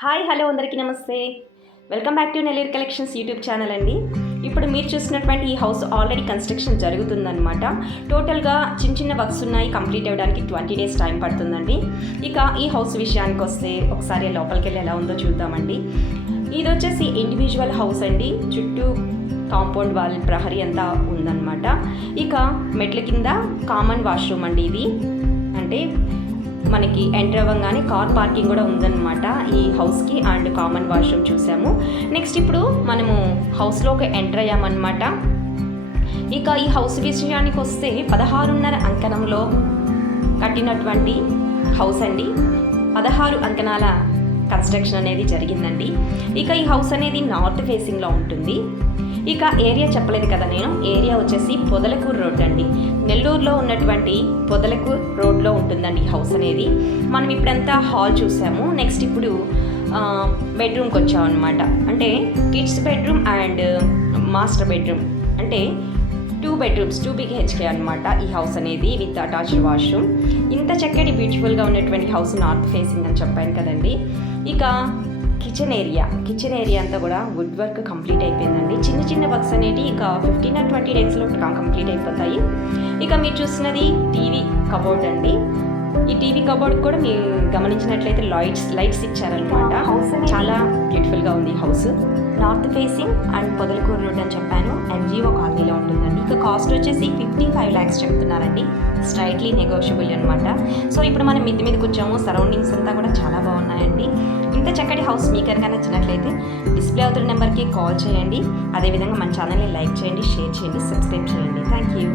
Hi hello అందరికీ నమస్తే. Welcome back to Nellore collections YouTube channel అండి. ఇప్పుడు మీరు చూసినటువంటి ఈ హౌస్ ఆల్రెడీ కన్స్ట్రక్షన్ జరుగుతుందన్నమాట. టోటల్గా చిన్న చిన్న వర్క్స్ ఉన్నాయి కంప్లీట్ అవ్వడానికి ట్వంటీ డేస్ టైం పడుతుందండి. ఇక ఈ హౌస్ విషయానికి వస్తే ఒకసారి లోపలికి వెళ్ళి ఎలా ఉందో చూద్దామండి. ఇది వచ్చేసి ఇండివిజువల్ హౌస్ అండి. చుట్టూ కాంపౌండ్ వాల్ ప్రహరీ అంతా ఉందన్నమాట. ఇక మెట్ల కింద కామన్ వాష్రూమ్ అండి ఇది. అంటే మనకి ఎంటర్ అవ్వగానే కార్ పార్కింగ్ కూడా ఉందన్నమాట ఈ హౌస్కి అండ్ కామన్ వాష్రూమ్ చూసాము. నెక్స్ట్ ఇప్పుడు మనము హౌస్లోకి ఎంటర్ అయ్యామన్నమాట. ఇక ఈ హౌస్ విషయానికి వస్తే పదహారున్నర అంకణంలో కట్టినటువంటి హౌస్ అండి. పదహారు అంకణాల కన్స్ట్రక్షన్ అనేది జరిగిందండి. ఇక ఈ హౌస్ అనేది నార్త్ ఫేసింగ్లో ఉంటుంది. ఇక ఏరియా చెప్పలేదు కదా నేను. ఏరియా వచ్చేసి పొదలకూరు రోడ్ అండి. నెల్లూరులో ఉన్నటువంటి పొదలకూరు రోడ్లో ఉంటుందండి ఈ హౌస్ అనేది. మనం ఇప్పుడంతా హాల్ చూసాము. నెక్స్ట్ ఇప్పుడు బెడ్రూమ్కి వచ్చాం అనమాట అంటే kids bedroom and master bedroom. అంటే టూ బెడ్రూమ్స్ టూ బిహెచ్కే అనమాట ఈ హౌస్ అనేది విత్ అటాచ్డ్ వాష్రూమ్. ఇంత చక్కటి బ్యూటిఫుల్గా ఉన్నటువంటి హౌస్ నార్త్ ఫేసింగ్ అని చెప్పాను కదండి. ఇక కిచెన్ ఏరియా. కిచెన్ ఏరియా అంతా కూడా వుడ్ వర్క్ కంప్లీట్ అయిపోయిందండి. చిన్న చిన్న వర్క్స్ అనేవి ఇక ఫిఫ్టీన్ ఆర్ ట్వంటీ డేస్లో కంప్లీట్ అయిపోతాయి. ఇక మీరు చూస్తున్నది టీవీ కబోర్డ్ అండి. ఈ టీవీ కబోర్డ్ కూడా మీరు గమనించినట్లయితే లైట్స్ లైట్స్ ఇచ్చారనమాట అనేది- చాలా బ్యూటిఫుల్గా ఉంది house north facing and Podalakuru road అని చెప్పాను. కాస్ట్ వచ్చేసి ఫిఫ్టీ ఫైవ్ ల్యాక్స్ చెప్తున్నారండి. స్ట్రైట్లీ నెగోషియబుల్ అనమాట సో ఇప్పుడు మనం మిద్ది మీదకి వచ్చాము సరౌండింగ్స్ అంతా కూడా చాలా బాగున్నాయండి. ఇంత చక్కటి హౌస్ మీకు కనుక నచ్చినట్లయితే డిస్ప్లే అవుతున్న నెంబర్కి కాల్ చేయండి. అదేవిధంగా మన ఛానల్ని లైక్ చేయండి షేర్ చేయండి సబ్స్క్రైబ్ చేయండి. Thank you